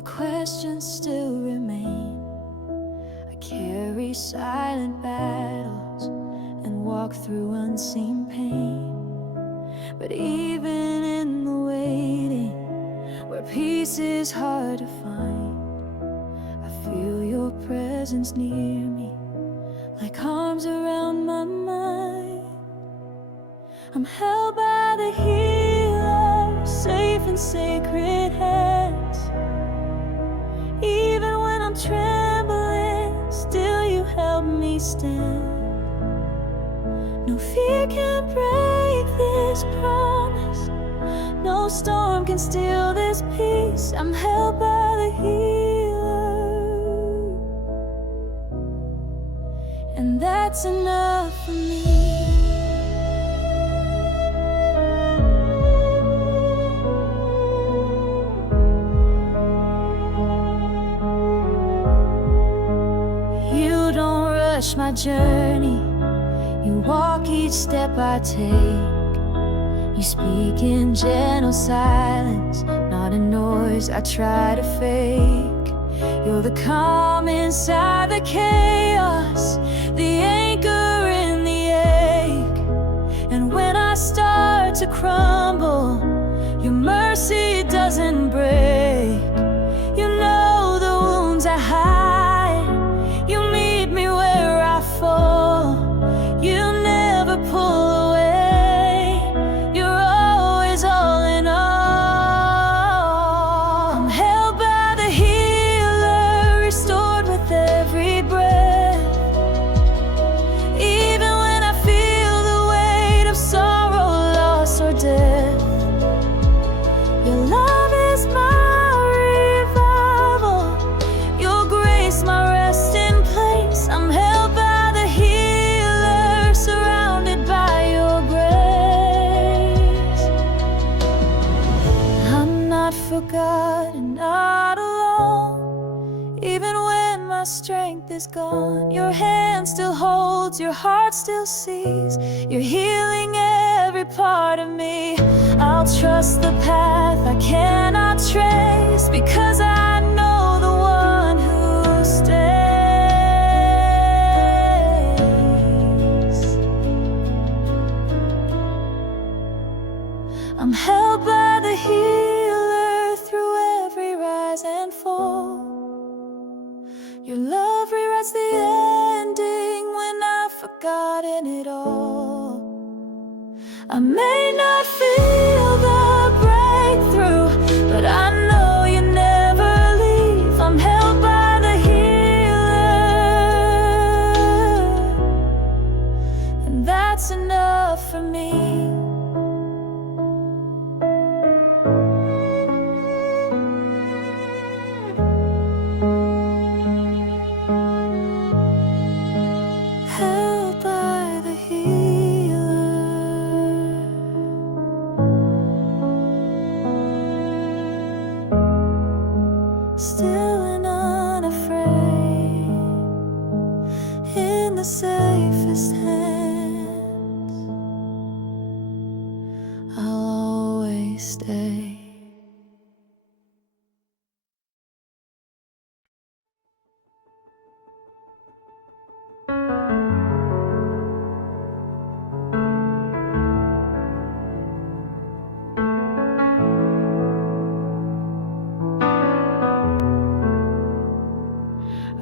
the questions still remain. I carry silent battles and walk through unseen pain. But even in the waiting, where peace is hard to find, I feel your presence near me, like arms around my mind. I'm held by the healer, safe in sacred hands. Even when I'm trembling, still you help me stand. No fear can break this promise, no storm can steal this peace. I'm held by the healer, and that's enough for me. You don't rush my journey, you walk each step I take. You speak in gentle silence, not a noise I try to fake. You're the calm inside the chaos, the anchor in the ache. And when I start to crumble, your mercy doesn't break. You know the wounds I hide, you meet me where I fall. You never pull away, you're always all in all. I'm held by the healer, restored with every breath. Even when I feel the weight of sorrow, loss, or death, your love is my revival, your grace my resting place. I'm held by the healer, surrounded by your grace. I'm not forgotten, not alone. Even when my strength is gone, your hand still holds, your heart still sees. You're healing every part of me. I'll trust the path I cannot trace, because I know the one who stays. I'm held by the healer through every rise and fall. Your love rewrites the ending when I've forgotten it all. I may not feel the breakthrough, but I know you never leave. I'm held by the healer, and that's enough for me. Held by the healer, still and unafraid, in the safest hands, I'll always stay.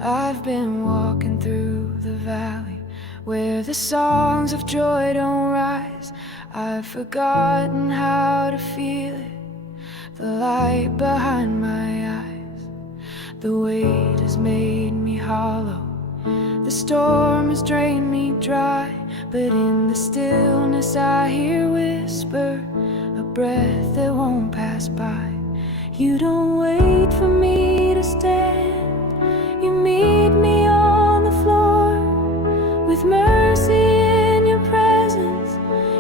I've been walking through the valley where the songs of joy don't rise. I've forgotten how to feel it, the light behind my eyes. The weight has made me hollow, the storm has drained me dry. But in the stillness I hear whisper, a breath that won't pass by. You don't wait for me to stand, you meet me on the floor. With mercy in your presence,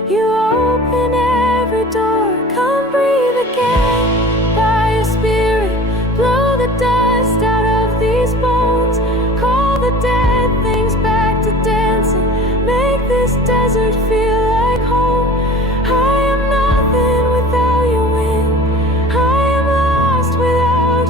you open every door. Come breathe again, by your spirit, blow the dust out of these bones. Call the dead things back to dancing, make this desert feel like home. I am nothing without your wind, I am lost without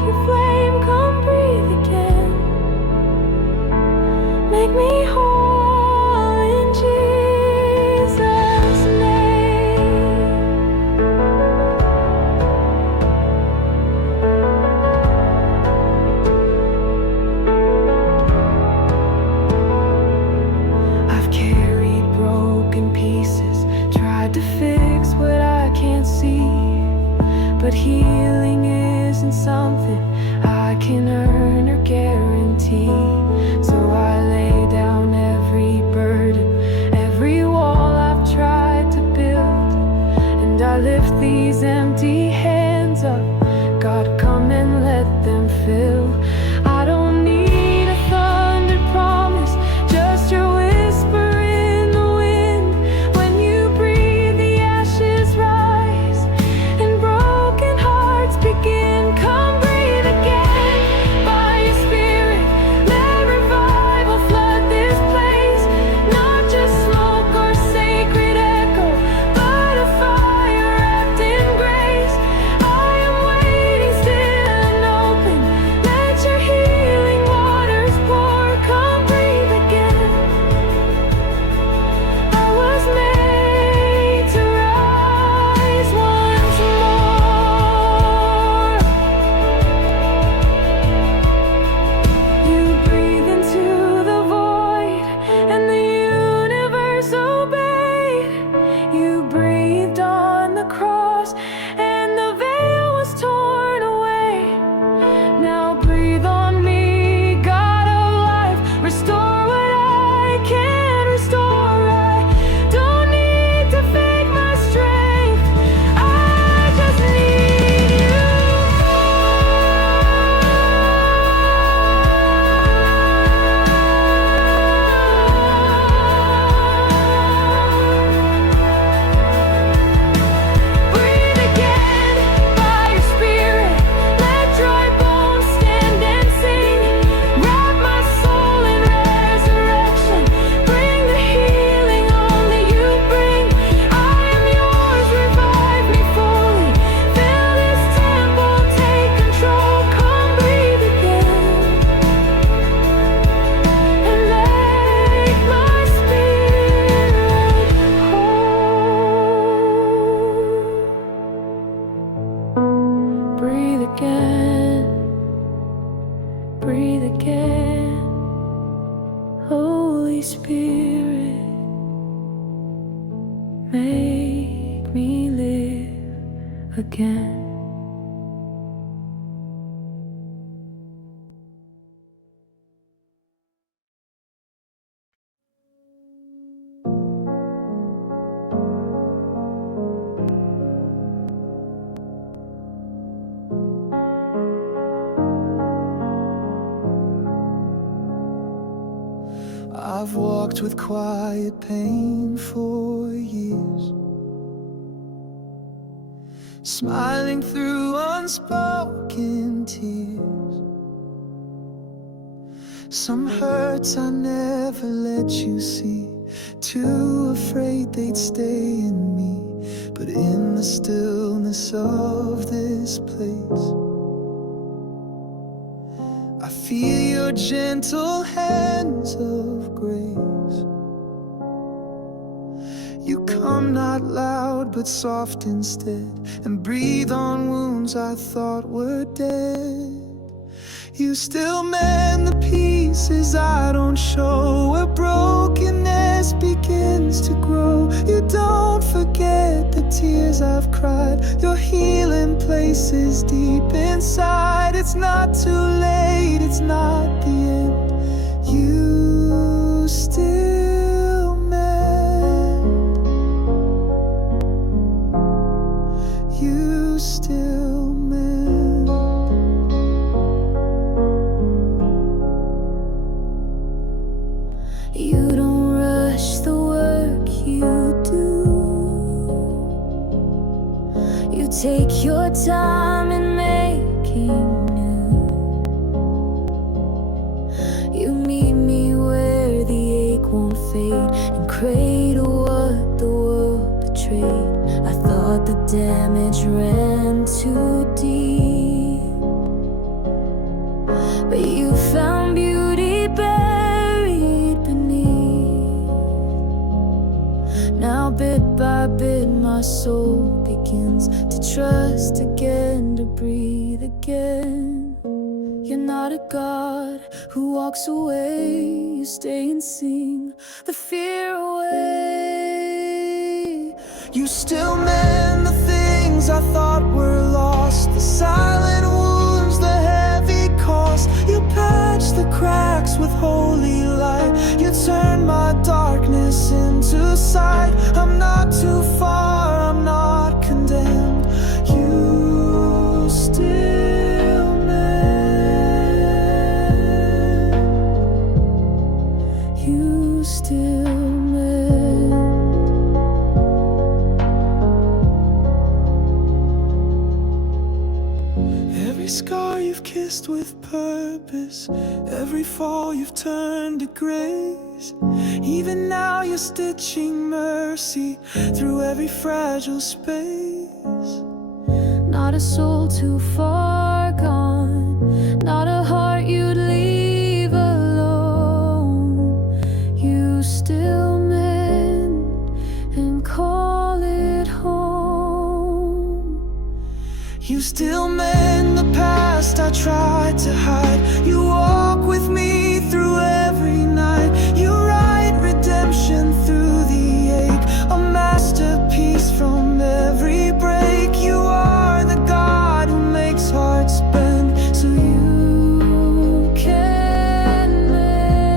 can earn or guarantee. So I lay down every burden, every wall I've tried to build, and I lift these empty hands up. God, come and let them fill. I don't need a thunder promise, just your whisper in the wind. When you breathe, the ashes rise and broken hearts begin. Come breathe again by your spirit, let revival flood this place. Not just smoke or sacred echo, but a fire wrapped in grace. I am waiting still and open, let your healing waters pour. Come breathe again. I was made to rise once more. You breathe into the void, and the universe obeyed. You breathed on the cross, and the veil was torn away. Now breathe on me, God of life. Restore what I can't restore. I don't need to fake my strength, I just need you. Breathe again by your spirit, let dry bones stand and sing. Wrap my soul in resurrection, bring the healing only you bring. I am yours, revive me fully, fill this temple, take control. Come breathe again and make my spirit whole. Breathe again, breathe again, Holy Spirit, make me live again. I've walked with quiet pain for years, smiling through unspoken tears. Some hurts I never let you see, too afraid they'd stay in me. But in the stillness of this place, I feel your gentle hands of grace. You come not loud but soft instead, and breathe on wounds I thought were dead. You still mend the pieces I don't show, where brokenness begins to grow. You don't forget the tears I've cried, your healing places deep inside. It's not too late, it's not the end. You still mend. You still mend. You don't rush the work you do. You take your time in making new. You meet me where the ache won't fade, and cradle what the world betrayed. I thought the damage ran too deep, but you found beauty buried beneath. Now bit by bit my soul begins to trust again, to breathe again. You're not a God who walks away, you stay and sing the fear away. You still mend the things I thought were lost, the silent wounds, the heavy cost. you've kissed with purpose, every fall you've turned to grace. Even now you're stitching mercy through every fragile space. Not a soul too far gone, not a heart you'd leave alone. You still mend and call it home. You still mend the past I tried to hide. You walk with me through every night. You write redemption through the ache, a masterpiece from every break. You are the God who makes hearts bend so you can mend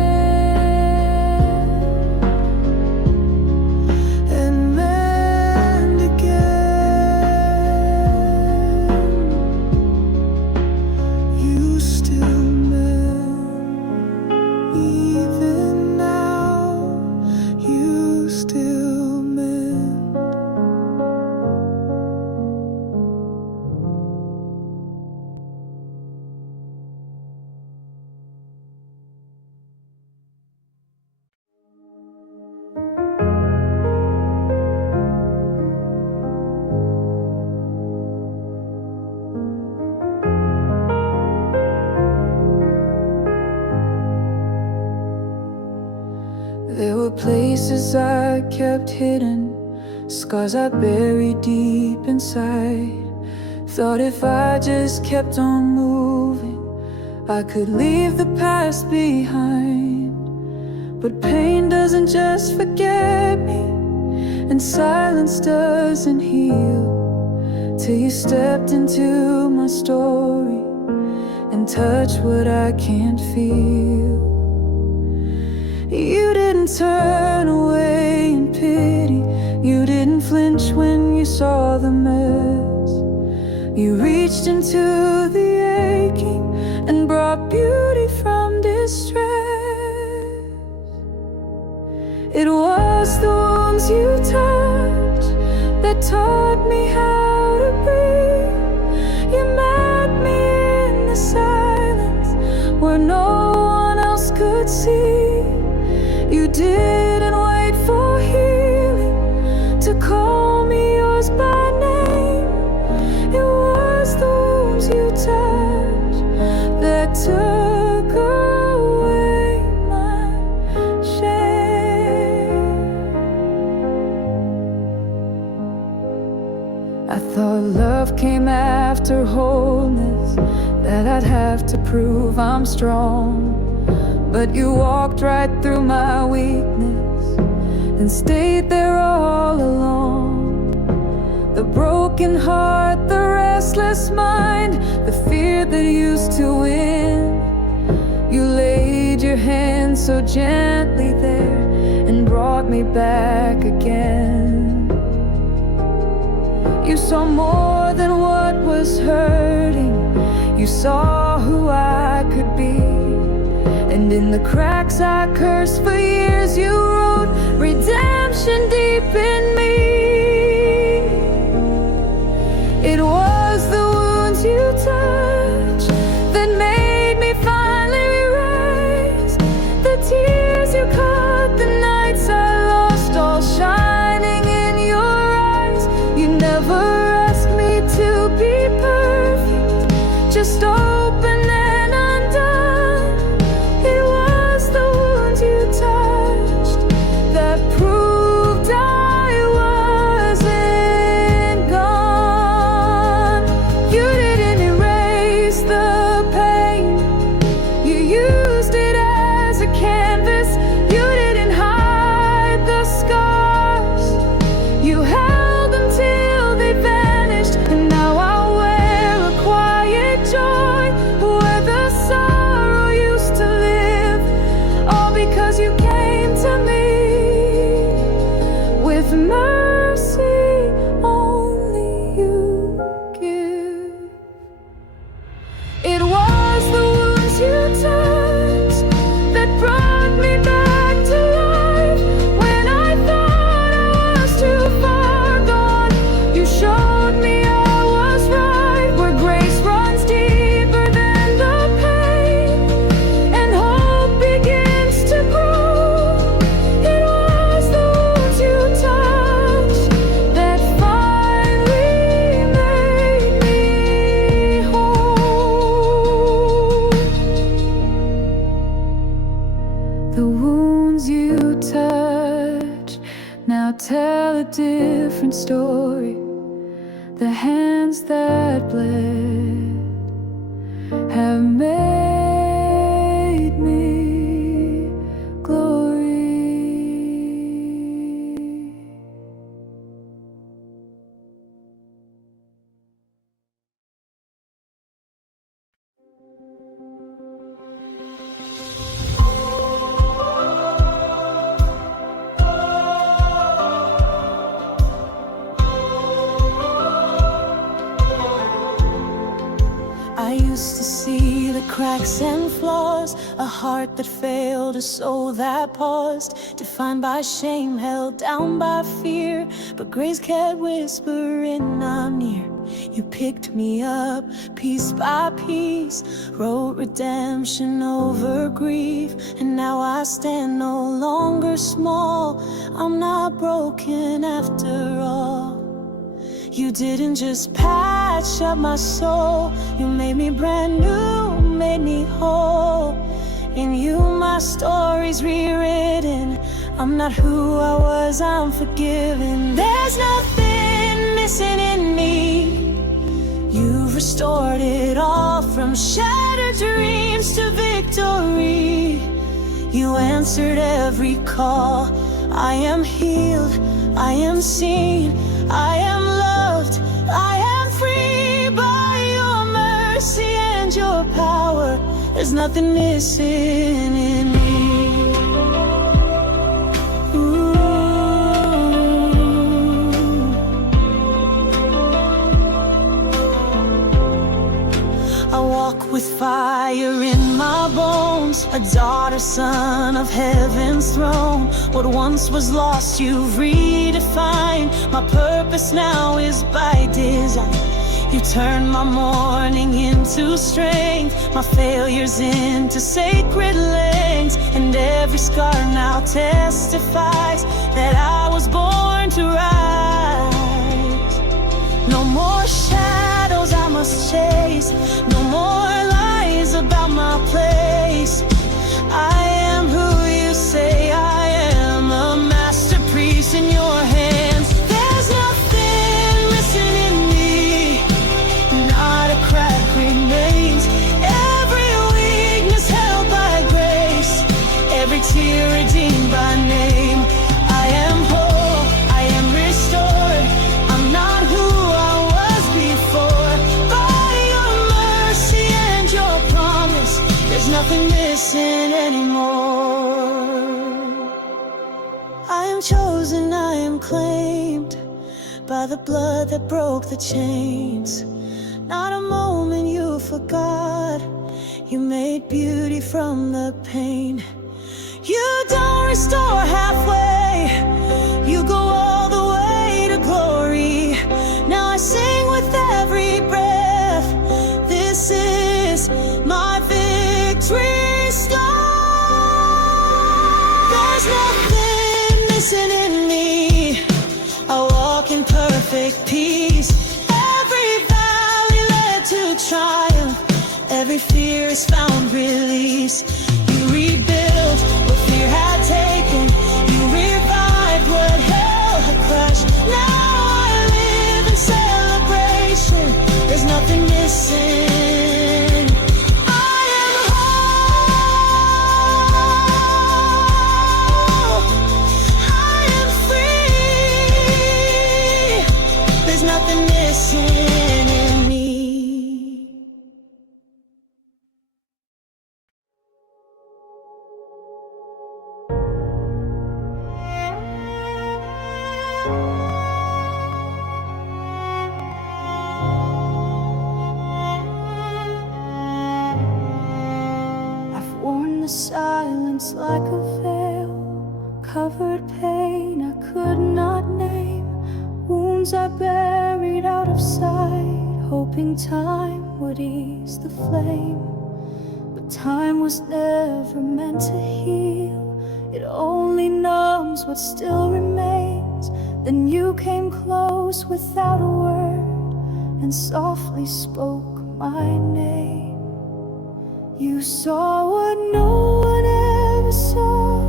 and mend again. You still mend, even now. You still mend. There were places I kept hidden, scars I buried deep inside. Thought if I just kept on moving, I could leave the past behind. But pain doesn't just forget me, and silence doesn't heal, till you stepped into my story and touched what I can't feel. You didn't turn away in pity, you didn't flinch when you saw the mess. You reached into the aching and brought beauty from distress. It was the wounds you touched that taught me how to breathe. You met me in the silence where no one else could see. You didn't wait for healing to call me yours by name. It was the wounds you touched that took away my shame. I thought love came after wholeness, that I'd have to prove I'm strong. But you walked right through my weakness and stayed there all along. The broken heart, the restless mind, the fear that used to win. You laid your hand so gently there and brought me back again. You saw more than what was hurting. You saw who I could be. And in the cracks I cursed for years, you wrote redemption deep in me. It was the wounds you touched that made me finally rise. The tears you caught, the nights I lost, all shining in your eyes. You never asked me to be perfect, just open and undone. It was the wounds you touched that proved I different story. The hands that bled have made me glory. I used to see the cracks and flaws, a heart that failed, a soul that paused, defined by shame, held down by fear. But grace kept whispering, I'm near. You picked me up piece by piece, wrote redemption over grief. And now I stand no longer small, I'm not broken after all. You didn't just patch up my soul, you made me brand new, made me whole. In you my story's rewritten, I'm not who I was, I'm forgiven. There's nothing missing in me, you've restored it all, from shattered dreams to victory. You answered every call, I am healed, I am seen, I am loved, I am free by your mercy and your power. There's nothing missing in me. Ooh. I walk with fire in my bones, a daughter, son of heaven's throne. What once was lost, you've redefined. My purpose now is by design. You turn my mourning into strength, my failures into sacred lengths. And every scar now testifies that I was born to rise. No more shadows I must chase, no more lies about my place. I am who you say I am, a masterpiece in your hands. There's nothing missing in me, not a crack remains. Every weakness held by grace, every tear redeemed by name. I am whole, I am restored, I'm not who I was before. By your mercy and your promise, there's nothing missing anymore. I am chosen, I am claimed by the blood that broke the chains. Not a moment you forgot, you made beauty from the pain. You don't restore halfway, you go all the way to glory. Now I sing with every breath, this is my victory song. There's nothing missing in me, I walk in perfect peace. Every valley led to triumph, every fear is found release. You rebuild what fear had taken, you revived what hell had crushed. Now I live in celebration, there's nothing missing. I am whole, I am free, there's nothing missing in me. I've worn the silence like a veil, covered pain I could not name, wounds I buried out of sight, hoping time would ease the flame. But time was never meant to heal, it only numbs what still remains. Then you came close without a word and softly spoke my name. You saw what no one ever saw,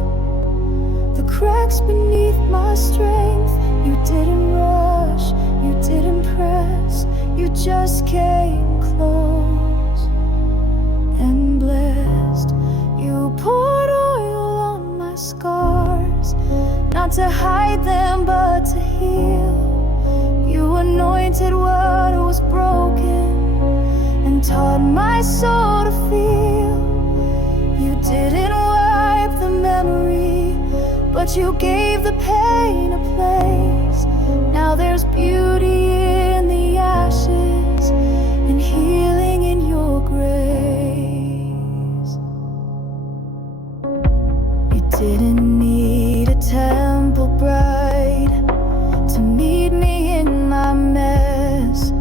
the cracks beneath my strength. You didn't rush, you didn't press, you just came close and blessed. You poured oil on my scars, not to hide them but to heal. You anointed what was broken and taught my soul to feel. You didn't wipe the memory, but you gave the pain a place. Now there's beauty in the ashes and healing in your grace. You didn't need a temple bride to meet me in my mess.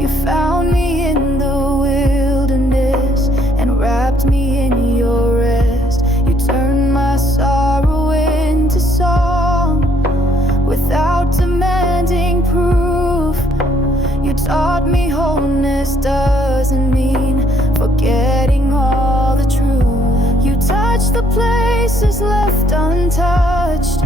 You found me in the wilderness and wrapped me in your rest. You turned my sorrow into song without demanding proof. You taught me wholeness doesn't mean forgetting all the truth. You touched the places left untouched,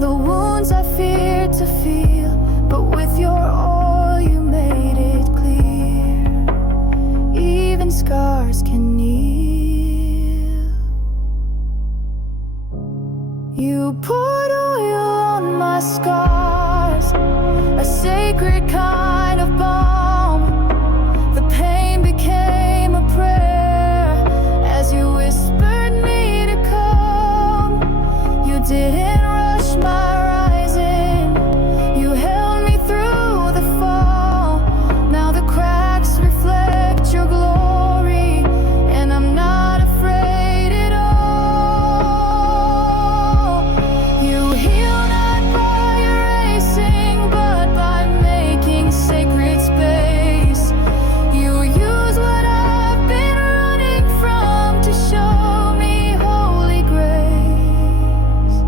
the wounds I feared to feel, but with your oil you made it clear. Even scars can heal. You poured oil on my scars, a sacred kind of balm. The pain became a prayer as you whispered me to come. You didn't rush my rising, you held me through the fall. Now the cracks reflect your glory, and I'm not afraid at all. You heal not by erasing, but by making sacred space. You use what I've been running from to show me holy grace.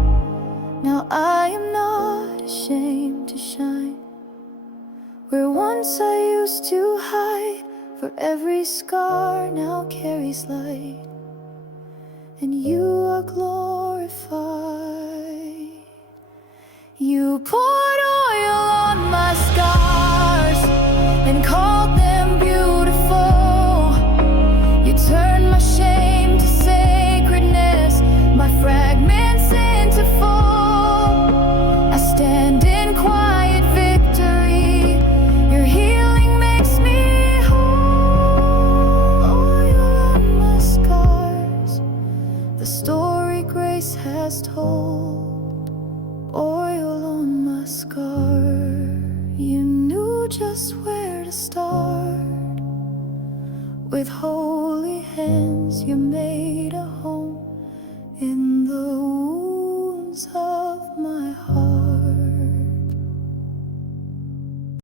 Now I am not ashamed to shine where once I used to hide, for every scar now carries light, and you are glorified. You poured oil on my scars and called them beautiful. You turned my shame to sacredness, my fragments into full. I stand in quiet victory, your healing makes me whole. Oil on my scars, the story grace has told. Oil on my scar, you knew just where to start. With holy hands you made a home.